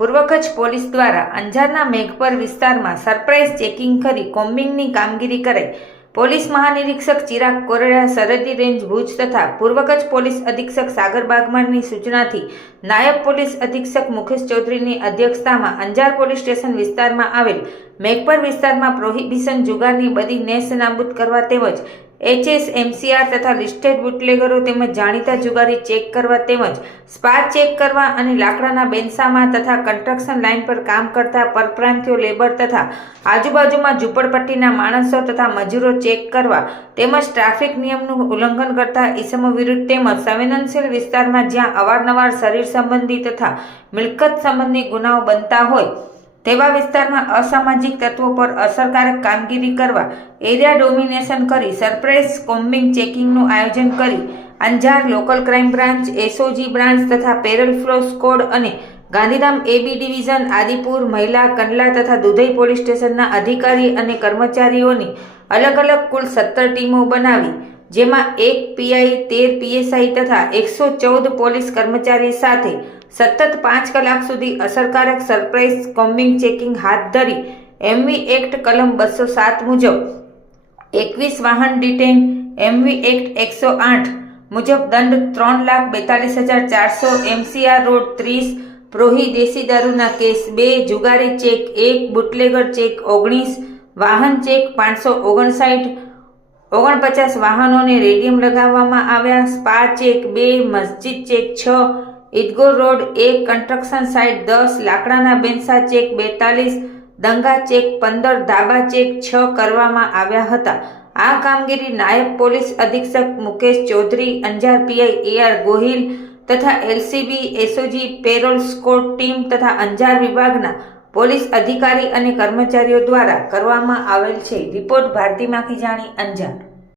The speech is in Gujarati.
પૂર્વ કચ્છ પોલીસ દ્વારા અંજારના મેઘપર વિસ્તારમાં સરપ્રાઇઝ ચેકિંગ કરી કોમ્બિંગની કામગીરી કરાઈ. પોલીસ મહાનિરીક્ષક ચિરાગ કોરડા, સરહદી રેન્જ ભુજ તથા પૂર્વ કચ્છ પોલીસ અધિક્ષક સાગર બાગમારની સૂચનાથી નાયબ પોલીસ અધિક્ષક મુકેશ ચૌધરીની અધ્યક્ષતામાં અંજાર પોલીસ સ્ટેશન વિસ્તારમાં આવેલ મેઘપર વિસ્તારમાં પ્રોહિબિશન જુગારની બધી નેસ્ત નાબૂદ કરવા તેમજ HSMCR તથા લિસ્ટેડ બુટલેગરો તેમજ જાણીતા જુગારી ચેક કરવા તેમજ સ્પા ચેક કરવા અને લાકડાના બેન્સામાં તથા કન્સ્ટ્રક્શન લાઇન પર કામ કરતા પરપ્રાંતિયો લેબર તથા આજુબાજુમાં ઝૂંપડપટ્ટીના માણસો તથા મજૂરો ચેક કરવા તેમજ ટ્રાફિક નિયમનું ઉલ્લંઘન કરતા ઈસમો વિરુદ્ધ તેમજ સંવેદનશીલ વિસ્તારમાં જ્યાં અવારનવાર શરીર સંબંધી તથા મિલકત સંબંધી ગુનાઓ બનતા હોય તેવા વિસ્તારમાં અસામાજિક તત્વો પર અસરકારક કામગીરી કરવા એરિયા ડોમિનેશન કરી સરપ્રાઇઝ કોમ્બિંગ ચેકિંગનું આયોજન કરી Anjar local crime branch, SOG branch તથા પેરલ ફ્લો સ્કોડ અને ગાંધીધામ AB ડિવિઝન, આદિપુર, મહિલા, કંડલા તથા દુધઈ પોલીસ સ્ટેશનના અધિકારી અને કર્મચારીઓની અલગ અલગ કુલ 17 ટીમો બનાવી, જેમાં 1 PI, 13 PSI તથા 114 પોલીસ કર્મચારી સાથે સતત 5 કલાક સુધી અસરકારક સરપ્રાઇઝ કોમ્બિંગ ચેકિંગ હાથ ધરી MV એક્ટ કલમ 207 મુજબ 21 વાહન ડિટેન, MV એક્ટ 108 મુજબ દંડ 3,42,400, MCR રોડ 30, પ્રોહી દેશી દારૂના કેસ 2, જુગારી ચેક 1, બુટલેગર ચેક 19, વાહન ચેક 559, 49 વાહનોને રેડિયમ લગાવવામાં આવ્યા, સ્પા ચેક 2, મસ્જિદ ચેક 6, ઈદગો રોડ 1, કન્સ્ટ્રક્શન સાઇટ 10, લાકડાના બેન્સા ચેક 42, દંગા ચેક 15, ધાબા ચેક 6 કરવામાં આવ્યા હતા. આ કામગીરી નાયબ પોલીસ અધિક્ષક મુકેશ ચૌધરી, અંજાર PI AR ગોહિલ તથા LCB, SOG, parole squad team તથા અંજાર વિભાગના પોલીસ અધિકારી અને કર્મચારીઓ દ્વારા કરવામાં આવેલ છે. રિપોર્ટ ભારતી માખીજાણી, અંજાર.